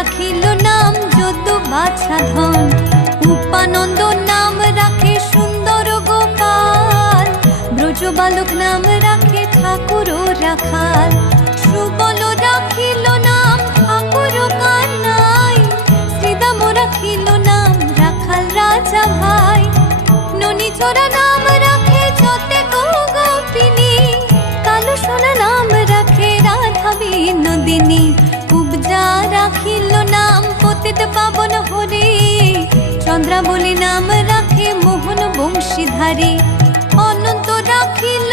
রাখিল নাম যদু বাছা ধন, উপানন্দ নাম রাখে সুন্দর গোপাল, ব্রজ বালক নাম রাখে ঠাকুর রাখাল, সুবল রাখিল নাম ঠাকুর কানাই, শ্রীদাম রাখিল নাম রাখাল রাজা ভাই, ননীচরা নাম রাখে যতে গোপিনী, কালো সোনা নাম রাখে রাধা বিনোদিনী, কুবজা রাখিল নাম পতিত পাবন হরে, চন্দ্রাবলী নাম রাখে মোহন বংশীধারী, অনন্ত রাখিল